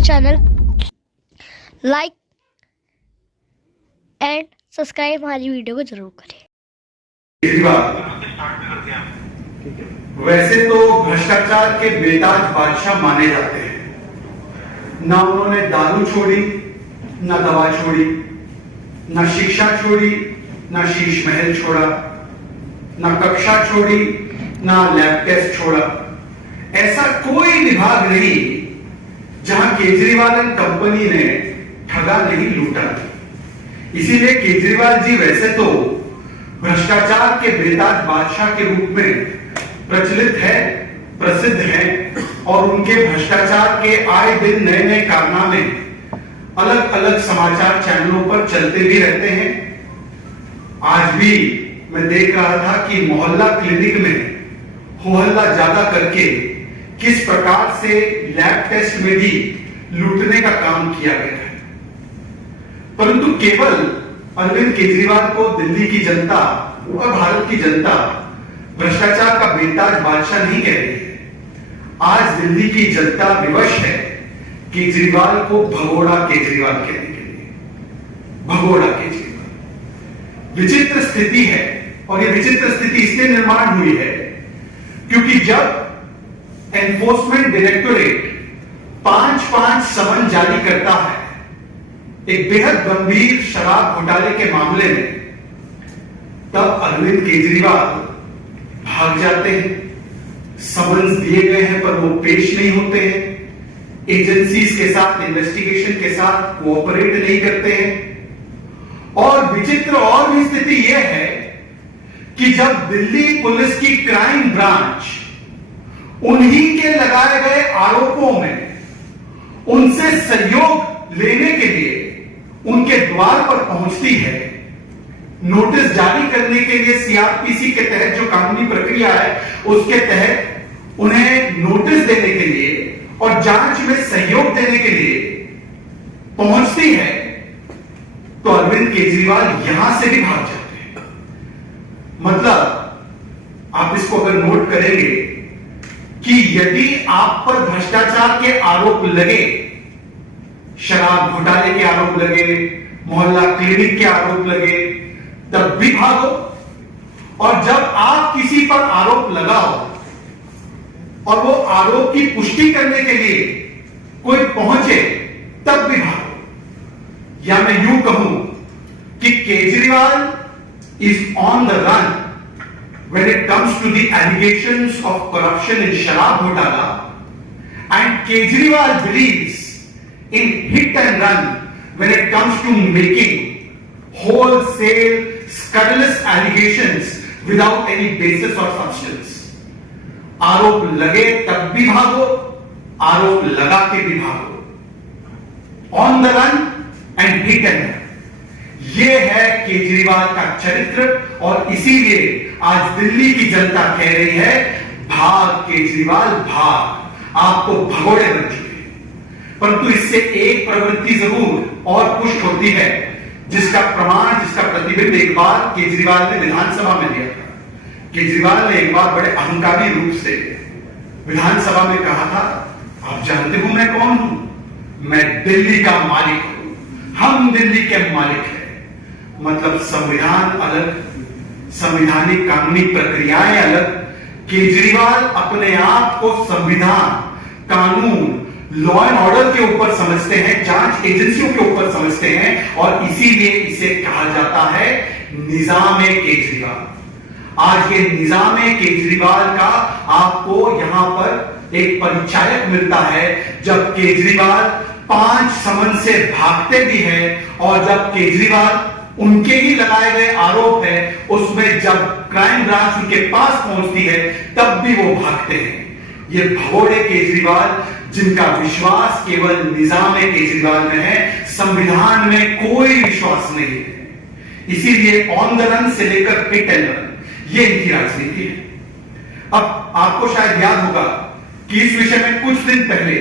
our channel, like and subscribe हमारी video को जरूर करें। वैसे तो भ्रष्टाचार के बेताज बादशाह माने जाते हैं। ना उन्होंने दारू छोड़ी, ना दवा छोड़ी, ना शिक्षा छोड़ी, ना शीश महल छोड़ा, ना कक्षा छोड़ी, ना लैब टेस्ट छोड़ा। ऐसा कोई विभाग नहीं जहां केजरीवाल एंड कंपनी ने ठगा नहीं लूटा। इसीलिए केजरीवाल जी वैसे तो भ्रष्टाचार के बेताज बादशाह के रूप में प्रचलित है, प्रसिद्ध है और उनके भ्रष्टाचार के आए दिन नए नए कारनामे अलग अलग समाचार चैनलों पर चलते भी रहते हैं। आज भी मैं देख रहा था कि मोहल्ला क्लिनिक में हो हल्ला ज्यादा करके किस प्रकार से लैब टेस्ट में भी लूटने का काम किया गया है। परंतु केवल अरविंद केजरीवाल को दिल्ली की जनता और भारत की जनता भ्रष्टाचार का बेताज बादशाह नहीं कह रही है। आज दिल्ली की जनता विवश है केजरीवाल को भगोड़ा केजरीवाल कहने के लिए। भगोड़ा केजरीवाल विचित्र स्थिति है और यह विचित्र स्थिति इसलिए निर्माण हुई है क्योंकि जब एनफोर्समेंट डायरेक्टोरेट 5-5 समन जारी करता है एक बेहद गंभीर शराब घोटाले के मामले में, तब अरविंद केजरीवाल भाग जाते हैं। समन्स दिए गए हैं पर वो पेश नहीं होते हैं, एजेंसीज के साथ इन्वेस्टिगेशन के साथ कोऑपरेट नहीं करते हैं। और विचित्र और भी स्थिति यह है कि जब दिल्ली पुलिस की क्राइम ब्रांच उन्हीं के लगाए गए आरोपों में उनसे सहयोग लेने के लिए उनके द्वार पर पहुंचती है, नोटिस जारी करने के लिए सीआरपीसी के तहत जो कानूनी प्रक्रिया है उसके तहत उन्हें नोटिस देने के लिए और जांच में सहयोग देने के लिए पहुंचती है, तो अरविंद केजरीवाल यहां से भी भाग जाते हैं। मतलब आप इसको अगर नोट करेंगे कि यदि आप पर भ्रष्टाचार के आरोप लगे, शराब घोटाले के आरोप लगे, मोहल्ला क्लिनिक के आरोप लगे, तब भी भागो। और जब आप किसी पर आरोप लगाओ और वो आरोप की पुष्टि करने के लिए कोई पहुंचे, तब भी भागो। या मैं यूं कहूं कि Kejriwal is on the run when it comes to the allegations of corruption in Sharab Ghodala, and Kejriwal believes in hit and run when it comes to making wholesale scurrilous allegations without any basis or substance. आरोप लगे तब भी भागो, आरोप लगा के भी भागो। On the run and hit and run. ये है केजरीवाल का चरित्र और इसीलिए आज दिल्ली की जनता कह रही है भाग केजरीवाल भाग, आप तो भगोड़े बन चुके हैं। परंतु इससे एक प्रवृत्ति जरूर और पुष्ट होती है जिसका प्रमाण, जिसका प्रतिबिंब एक बार केजरीवाल ने विधानसभा में दिया था। केजरीवाल ने एक बार बड़े अहंकारी रूप से विधानसभा में कहा था, आप जानते हो मैं कौन हूं? मैं दिल्ली का मालिक हूं, हम दिल्ली के मालिक हैं। मतलब संविधान अलग, संवैधानिक कानूनी प्रक्रियाएं अलग। केजरीवाल अपने आप को संविधान, कानून, लॉ एंड ऑर्डर के ऊपर समझते हैं, जांच एजेंसियों के ऊपर समझते हैं और इसीलिए इसे कहा जाता है निजाम केजरीवाल। आज ये निजाम केजरीवाल का आपको यहां पर एक परिचायक मिलता है जब केजरीवाल 5 समन से भागते भी हैं और जब केजरीवाल उनके ही लगाए गए आरोप है उसमें जब क्राइम ब्रांच उनके पास पहुंचती है तब भी वो भागते हैं। ये भगोड़े केजरीवाल जिनका विश्वास केवल निजाम केजरीवाल में है, संविधान में कोई विश्वास नहीं है। इसीलिए ऑन द रन से लेकर हिट एंड रन ये इनकी राजनीति है। अब आपको शायद याद होगा कि इस विषय में कुछ दिन पहले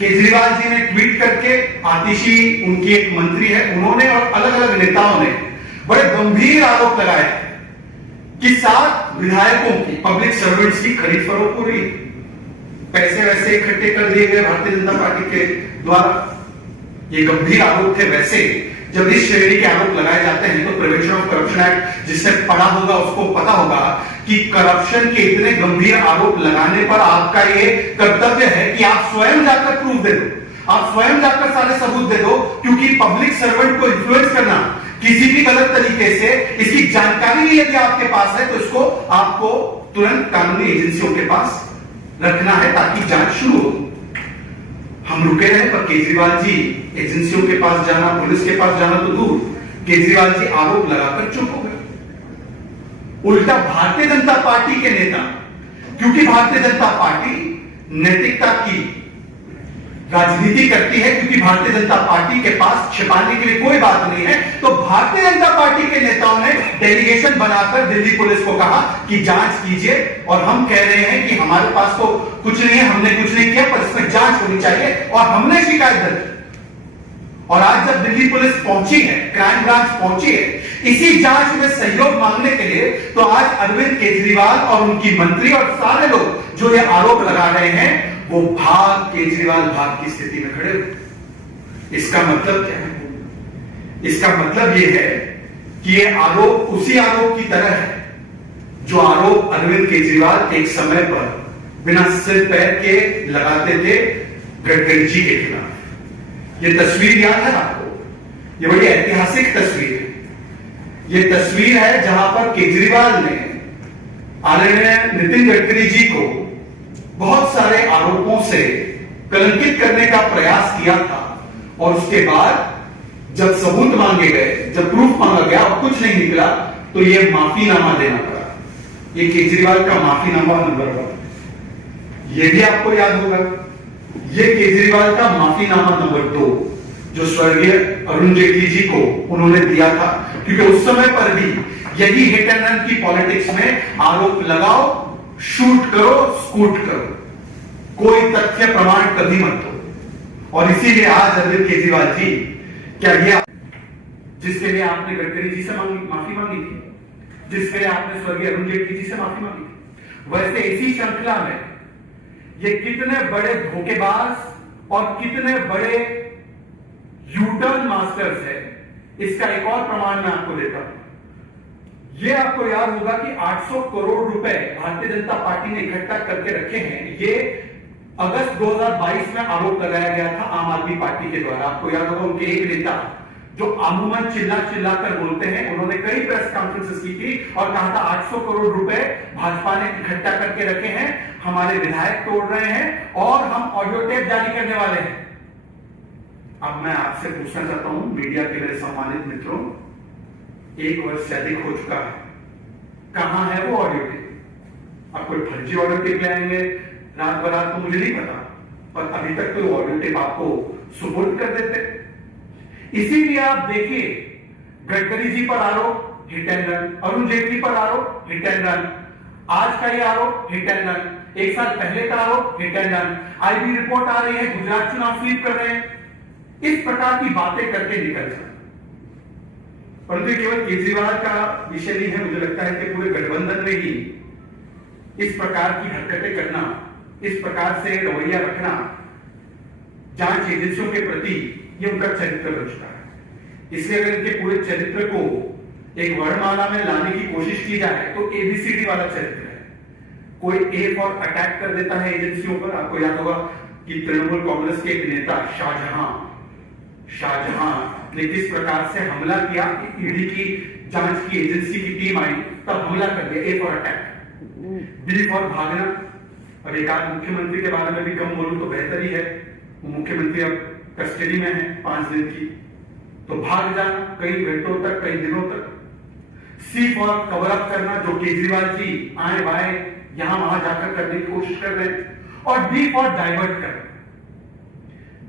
केजरीवाल जी ने ट्वीट करके, आतिशी उनकी एक मंत्री है, उन्होंने और अलग अलग नेताओं ने बड़े गंभीर आरोप लगाए थे कि 7 विधायकों की, पब्लिक सर्वेंट्स की खरीद फरोख्त हो रही। पैसे वैसे इकट्ठे कर दिए गए भारतीय जनता पार्टी के द्वारा, ये गंभीर आरोप थे। वैसे जब इस श्रेणी के आरोप लगाए जाते हैं तो प्रिवेंशन ऑफ करप्शन एक्ट जिसने पढ़ा होगा उसको पता होगा कि करप्शन के इतने गंभीर आरोप लगाने पर आपका ये कर्तव्य है कि आप स्वयं जाकर प्रूफ दे दो, आप स्वयं जाकर सारे सबूत दे दो, क्योंकि पब्लिक सर्वेंट को इन्फ्लुएंस करना किसी भी गलत तरीके से, इसकी जानकारी भी यदि आपके पास है तो इसको आपको तुरंत कानूनी एजेंसियों के पास रखना है ताकि जांच शुरू हो। हम रुके रहे पर केजरीवाल जी एजेंसियों के पास जाना, पुलिस के पास जाना तो दूर, केजरीवाल जी आरोप लगाकर चुप हो गए। उल्टा भारतीय जनता पार्टी के नेता, क्योंकि भारतीय जनता पार्टी नैतिकता की राजनीति करती है, क्योंकि भारतीय जनता पार्टी के पास छिपाने के लिए कोई बात नहीं है, तो भारतीय जनता पार्टी के नेताओं ने डेलीगेशन बनाकर दिल्ली पुलिस को कहा कि जांच कीजिए, और हम कह रहे हैं कि हमारे पास तो कुछ नहीं है, हमने कुछ नहीं किया, पर इसमें जांच होनी चाहिए, और हमने शिकायत दर्ज। और आज जब दिल्ली पुलिस पहुंची है, क्राइम ब्रांच पहुंची है इसी जांच में सहयोग मांगने के लिए, तो आज अरविंद केजरीवाल और उनकी मंत्री और सारे लोग जो ये आरोप लगा रहे हैं वो केजरीवाल भाग की स्थिति में खड़े हुए। इसका मतलब क्या है? इसका मतलब यह है कि ये आरोप उसी आरोप की तरह है जो आरोप अरविंद केजरीवाल एक समय पर बिना सिर पैर के लगाते थे गडकरी जी के खिलाफ। ये तस्वीर याद है आपको? ये बड़ी ऐतिहासिक तस्वीर है। ये तस्वीर है जहां पर केजरीवाल ने आदरणीय नितिन गडकरी जी को बहुत सारे आरोपों से कलंकित करने का प्रयास किया था, और उसके बाद जब सबूत मांगे गए, जब प्रूफ मांगा गया और कुछ नहीं निकला, तो यह माफीनामा देना पड़ा। ये केजरीवाल का माफीनामा नंबर 1। यह भी आपको याद होगा। यह केजरीवाल का माफीनामा नंबर 2 जो स्वर्गीय अरुण जेटली जी को उन्होंने दिया था, क्योंकि उस समय पर भी यही हिट एंड रन की पॉलिटिक्स में आरोप लगाओ, शूट करो, स्कूट करो, कोई तथ्य प्रमाण कभी मत दो। और इसीलिए आज अरविंद केजरीवाल जी, क्या ये जिसके लिए आपने गडकरी जी से माफी मांगी थी, जिसके लिए आपने स्वर्गीय अरुण जेटली जी से माफी मांगी थी, वैसे इसी श्रृंखला में ये कितने बड़े धोखेबाज और कितने बड़े यूटर्न मास्टर्स है, इसका एक और प्रमाण मैं आपको देता हूं। ये आपको याद होगा कि 800 करोड़ रुपए भारतीय जनता पार्टी ने इकट्ठा करके रखे हैं। ये अगस्त 2022 में आरोप लगाया गया था आम आदमी पार्टी के द्वारा। आपको याद होगा उनके एक नेता जो अमूमन चिल्ला कर बोलते हैं, उन्होंने कई प्रेस कॉन्फ्रेंसेस की थी और कहा था 800 करोड़ रुपए भाजपा ने इकट्ठा करके रखे हैं, हमारे विधायक तोड़ रहे हैं और हम ऑडियो टेप जारी करने वाले हैं। अब मैं आपसे पूछना चाहता हूं, मीडिया के मेरे सम्मानित मित्रों, 1 वर्ष से अधिक हो चुका है, कहां है वो ऑडियो टेप? आप कोई फर्जी ऑडियो टेप लाएंगे रात बरात तो मुझे नहीं पता, पर अभी तक तो ऑडियो टेप आपको सुपुर्द कर देते। इसीलिए आप देखिए, गडकरी जी पर आरोप hit and run, Arun Jaitley पर आरोप हिट एंड रन, आज का ये आरोप हिट एंड रन, 1 साल पहले का आरोप hit and run, IB report आ रही है, गुजरात चुनाव स्वीप कर रहे हैं, इस प्रकार की बातें करके निकल जाए। परंतु केवल केजरीवाल का विषय नहीं है, मुझे लगता है कि पूरे गठबंधन में ही इस प्रकार की हरकतें करना, इस प्रकार से रवैया रखना जांच एजेंसियों के प्रति, ये उनका चरित्र बन चुका है। इसलिए अगर इनके पूरे चरित्र को एक वर्णमाला में लाने की कोशिश की जाए तो एबीसीडी वाला चरित्र है। कोई ए फॉर अटैक कर देता है एजेंसियों पर। आपको याद होगा कि तृणमूल कांग्रेस के एक नेता शाहजहां ने किस प्रकार से हमला किया, ईडी की जांच की एजेंसी की टीम आई तब हमला कर दिया, A for attack. B for भागना। अब एक आध मुख्यमंत्री के बारे में भी कम बोलूं तो बेहतर ही है, वो मुख्यमंत्री अब कस्टडी में है 5 दिन की, तो भाग जाना कई घंटों तक, कई दिनों तक। सी फॉर कवर अप करना, जो केजरीवाल जी आए बाए यहां वहां जाकर करने की कोशिश कर रहे हैं, और डी फॉर डाइवर्ट करना,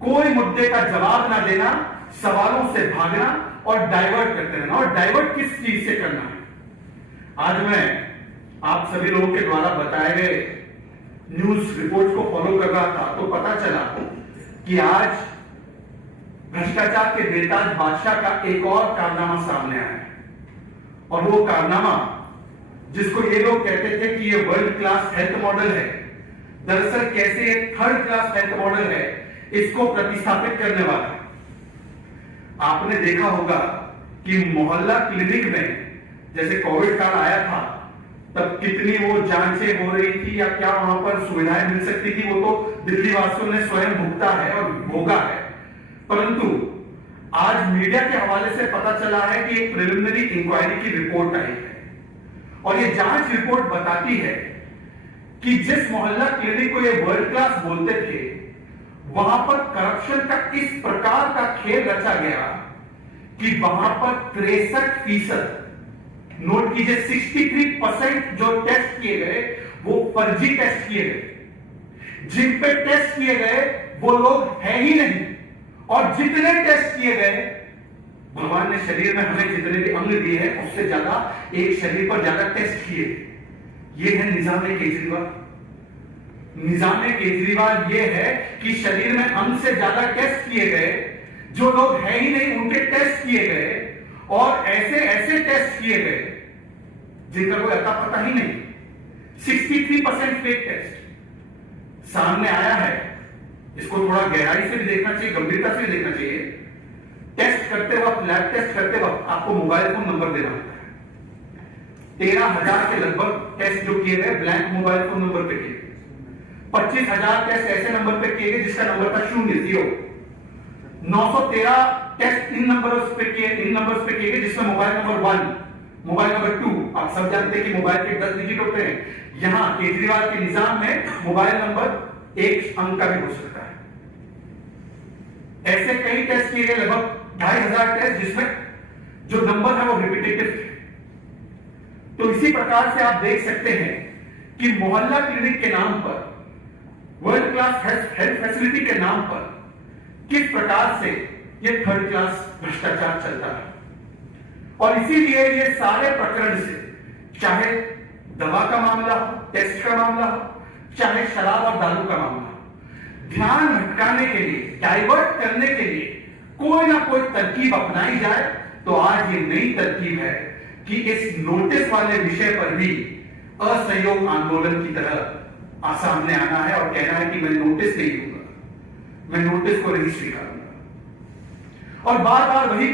कोई मुद्दे का जवाब ना देना, सवालों से भागना और डाइवर्ट करते रहना। और डाइवर्ट किस चीज से करना है? आज मैं आप सभी लोगों के द्वारा बताए गए न्यूज रिपोर्ट को फॉलो कर रहा था तो पता चला कि आज भ्रष्टाचार के बेताज बादशाह का एक और कारनामा सामने आया है। और वो कारनामा जिसको ये लोग कहते थे कि ये वर्ल्ड क्लास हेल्थ मॉडल है, दरअसल कैसे एक थर्ड क्लास हेल्थ मॉडल है इसको प्रतिस्थापित करने वाला है। आपने देखा होगा कि मोहल्ला क्लिनिक में जैसे कोविड काल आया था तब कितनी वो जांचें हो रही थी या क्या वहां पर सुविधाएं मिल सकती थी, वो तो दिल्ली वासियों ने स्वयं भुगता है और भोगा है। परंतु आज मीडिया के हवाले से पता चला है कि एक प्रिलिमिनरी इंक्वायरी की रिपोर्ट आई है और ये जांच रिपोर्ट बताती है कि जिस मोहल्ला क्लिनिक को ये वर्ल्ड क्लास बोलते थे वहां पर करप्शन का इस प्रकार का खेल रचा गया कि वहां पर 63%, नोट कीजिए 63% जो टेस्ट किए गए वो फर्जी टेस्ट किए गए। जिन पे टेस्ट किए गए वो लोग है ही नहीं, और जितने टेस्ट किए गए, भगवान ने शरीर में हमें जितने भी अंग दिए हैं उससे ज्यादा एक शरीर पर ज्यादा टेस्ट किए। ये है निजाम केजरीवाल। निजाम केजरीवाल ये है कि शरीर में अंग से ज्यादा टेस्ट किए गए, जो लोग है ही नहीं उनके टेस्ट किए गए, और ऐसे ऐसे टेस्ट किए गए जिनका कोई अता पता ही नहीं। 63% फेक टेस्ट सामने आया है। इसको थोड़ा गहराई से भी देखना चाहिए, गंभीरता से भी देखना चाहिए। टेस्ट करते वक्त, लैब टेस्ट करते वक्त आपको मोबाइल फोन नंबर देना होता है। 13,000 के लगभग टेस्ट जो किए गए ब्लैंक मोबाइल फोन नंबर पे किए। 25,000 टेस्ट ऐसे नंबर पे किए गए जिसका नंबर था 0। 913 टेस्ट इन नंबर्स पे किए गए जिसमें मोबाइल नंबर 1, मोबाइल नंबर 2, आप सब जानते हैं कि मोबाइल के 10 डिजिट होते हैं। यहां केजरीवाल के निजाम में मोबाइल नंबर एक अंक का भी हो सकता है। ऐसे कई टेस्ट किए गए, लगभग 2,500 टेस्ट जिसमें जो नंबर है वो रिपीटेटिव थे। तो इसी प्रकार से आप देख सकते हैं कि मोहल्ला क्लिनिक के नाम पर, वर्ल्ड क्लास हेल्थ फैसिलिटी के नाम पर किस प्रकार से ये थर्ड क्लास भ्रष्टाचार चलता है। और इसीलिए ये सारे प्रकरण से, चाहे दवा का मामला हो, टेस्ट का मामला हो, चाहे शराब और दारू का मामला हो, ध्यान भटकाने के लिए, डाइवर्ट करने के लिए कोई ना कोई तरकीब अपनाई जाए। तो आज ये नई तरकीब है कि इस नोटिस वाले विषय पर भी असहयोग आंदोलन की तरह सामने आना है और कहना है कि मैं नोटिस नहीं दूंगा, मैं नोटिस को नहीं स्वीकारूंगा। और बार बार वही